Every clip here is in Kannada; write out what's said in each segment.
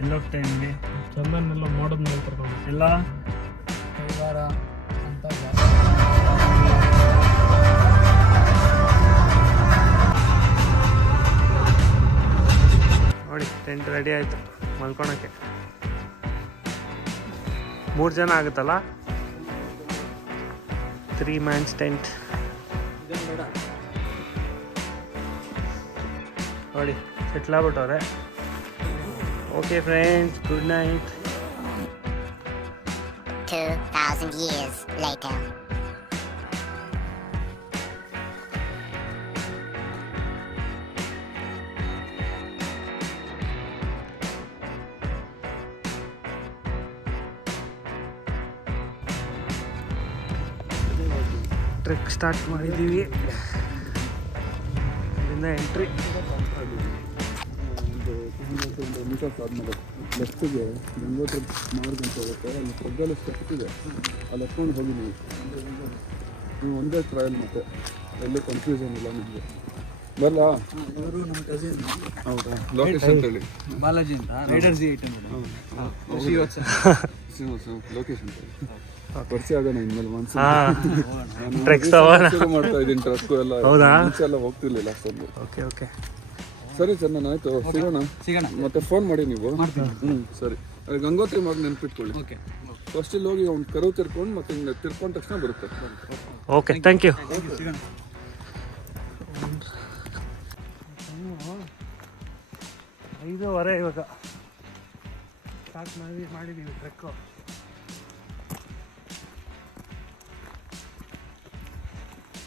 ಎಲ್ಲ ಹೋಗ್ತಾ ಇದ್ವಿ. ಚಂದನ್ನೆಲ್ಲ ಮಾಡೋದು ಮೇಲೆ ಕರ್ಕೊಂಡು ಎಲ್ಲ ಕೈವಾರ ಅಂತ ನೋಡಿ ಟೆಂಟ್ ರೆಡಿ ಆಯಿತು ಮಲ್ಕೊಳಕ್ಕೆ. 3 ಜನ ಆಗುತ್ತಲ್ಲ, 3 ಮ್ಯಾನ್ಸ್ ಟೆಂಟ್. ನೋಡಿ ಸೆಟ್ಲ್ ಆಗ್ಬಿಟ್ಟವ್ರೆ. Okay friends, good night. 2,000 years later. Trek start ಮಾಡಿದ್ದೀವಿ. ಇಲ್ಲಿಂದ ಎಂಟ್ರಿ. ಮೀಟರ್ಸ್ ಆದಮೇಲೆ ಲೆಫ್ಟಿಗೆ ಗಂಗೋತ್ರಿ ಮಾರ್ಗ ಅಂತ ಹೋಗುತ್ತೆ. ಅಲ್ಲಿ ಪಕ್ಕದಲ್ಲಿ ಸ್ಟೆಪ್ ಇದೆ, ಅಲ್ಲಿ ಹತ್ಕೊಂಡು ಹೋಗಿ ನೀವು ಒಂದೇ ಟ್ರಯಲ್. ಮತ್ತೆ ಎಲ್ಲಿ ಕನ್ಫ್ಯೂಷನ್ ಇಲ್ಲ ನಿಮಗೆ. ಬರಲ್ಲ, ಇವರು ನಮ್ಮ ಕಸಿನ್. ಹೌದಾ? ಲೋಕೇಶ್ ಅಂತೇಳಿ, ಬಾಲಾಜಿ ಅಂತ, ರೈಡರ್ ಜಿ 800. ಲೋಕೇಶ್ ಅಂತ ಪರಿಚಯ ಆಗೋಣ ಇನ್ಮೇಲೆ ಮನ್ಸು. ಟ್ರೆಕ್ಸ್ ಶುರು ಮಾಡ್ತಾ ಇದ್ದೀನಿ. ಟ್ರಕ್ಕು ಎಲ್ಲ ಹೌದಾ? ಮುಂಚೆ ಎಲ್ಲ ಹೋಗ್ತಿರ್ಲಿಲ್ಲ ಅಷ್ಟೊಂದು. ಓಕೆ ಓಕೆ, ಸರಿ ಚಂದನ್, ಆಯ್ತು, ಸಿಗೋಣ. ಮತ್ತೆ ಫೋನ್ ಮಾಡಿ ನೀವು. ಸರಿ. ಗಂಗೋತ್ರಿ ಮಾರ್ಗ ನೆನ್ಪಿಟ್ಕೊಳ್ಳಿ. ಫಸ್ಟ್ ಇಲ್ಲಿ ಹೋಗಿ ಒಂದು ಕರು ತಿರ್ಕೊಂಡು ಮತ್ತೆ ಹಿಂಗೆ ತಿರ್ಕೊಂಡ ತಕ್ಷಣ ಬರುತ್ತೆ. Okay, thank you. 5:15 ಇವಾಗ ಸ್ಟಾರ್ಟ್ ಮಾಡಿದ್ದೀವಿ ಟ್ರೆಕ್ಕು.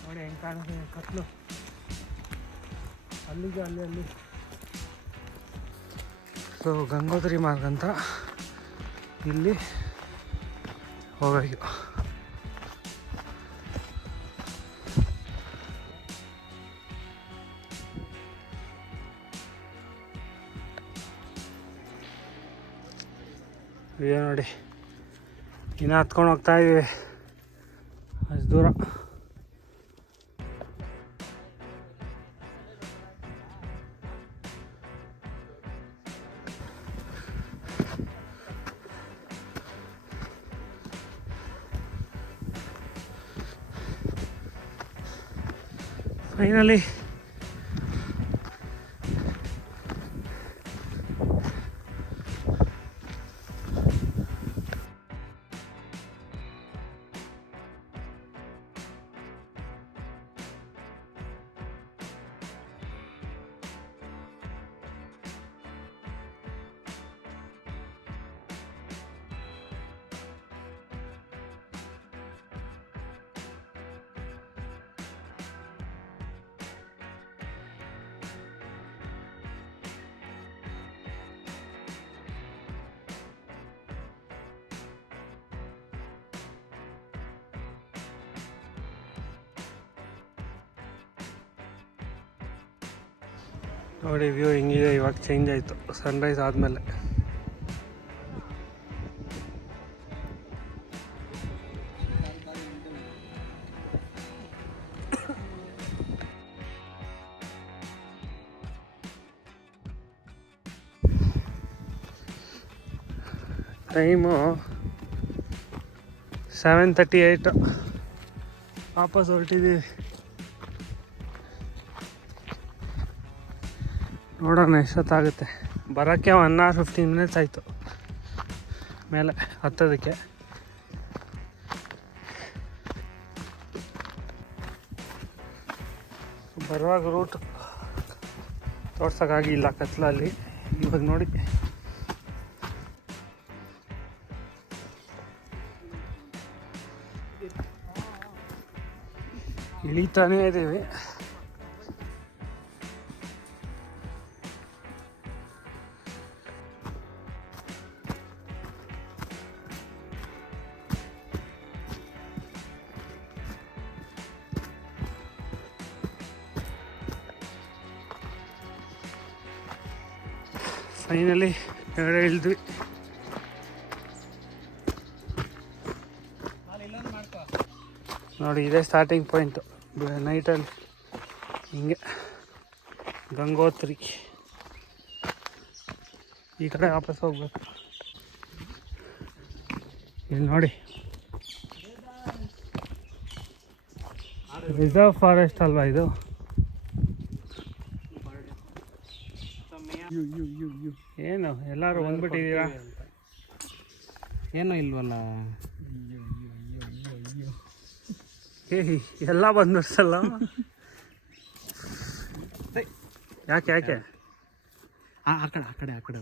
ನೋಡಿ ಹೆಂಗೆ ಕಾಣಿಸ್ತಾ ಕತ್ಲು. ಅಲ್ಲಿಗೆ ಅಲ್ಲಿ ಸೊ ಗಂಗೋತ್ರಿ ಮಾರ್ಗ ಅಂತ ಇಲ್ಲಿ ಹೋಗಬೇಕು. ಇದೆ ನೋಡಿ, ಇನ್ನು ಹತ್ಕೊಂಡು ಹೋಗ್ತಾ ಇದ್ದೀವಿ ಅಷ್ಟು ದೂರ. ಫೈನಲಿ ನೋಡಿ ವ್ಯೂ ಹೆಂಗಿದೆ. ಇವಾಗ ಚೇಂಜ್ ಆಯಿತು ಸನ್ರೈಸ್ ಆದಮೇಲೆ. ಟೈಮು 7:38. ವಾಪಸ್ ಹೊರಟಿದ್ದೀವಿ. ನೋಡೋಣ ಎಷ್ಟೊತ್ತಾಗುತ್ತೆ. ಬರೋಕ್ಕೆ 1 hour 15 minutes ಆಯಿತು ಮೇಲೆ ಹತ್ತೋದಕ್ಕೆ. ಬರುವಾಗ ರೂಟ್ ತೋರ್ಸೋಕ್ಕಾಗಿಲ್ಲ ಕತ್ಲಲ್ಲಿ. ಇವಾಗ ನೋಡಿ ಇಳಿತಾನೇ ಇದ್ದೀವಿ. ಫೈನಲಿ ಕೆಳಗಡೆ ಇಳಿದ್ವಿ. ನೋಡಿ ಇದೇ ಸ್ಟಾರ್ಟಿಂಗ್ ಪಾಯಿಂಟು. ನೈಟಲ್ಲಿ ಹಿಂಗೆ ಗಂಗೋತ್ರಿ ಈ ಕಡೆ ವಾಪಸ್ ಹೋಗ್ಬೇಕು. ಇಲ್ಲಿ ನೋಡಿ, ರಿಸರ್ವ್ ಫಾರೆಸ್ಟ್ ಅಲ್ವಾ ಇದು? ಏನು ಎಲ್ಲರೂ ಬಂದ್ಬಿಟ್ಟಿದ್ದೀರಾ? ಏನೋ ಇಲ್ವಲ್ಲ. ಎಲ್ಲ ಬಂದ್ಬಿಡ್ಸಲ್ಲ. ಯಾಕೆ ಆ ಕಡೆ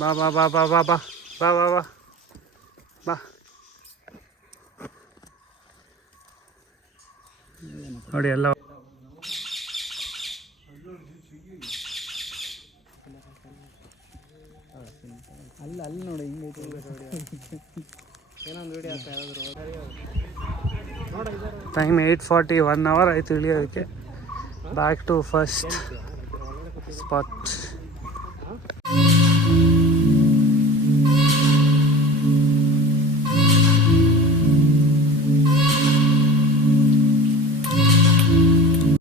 ಬಾ ಬಾ ಬಾ ಬಾ ಬಾ ಬಾ ಬಾ ಬಾ ಬಾ ಬಾ. ನೋಡಿ ಎಲ್ಲ ಅಲ್ಲಿ ನೋಡಿ ಹಿಂಗೈತೆ. ಏನೊಂದು ವಿಡಿಯೋ ಆಗ್ತಾ ಯಾವ್ದಾದ್ರು ಟೈಮ್ 8:40, 1 hour ಆಯಿತು ಇಳಿಯೋದಕ್ಕೆ. Back to first spot.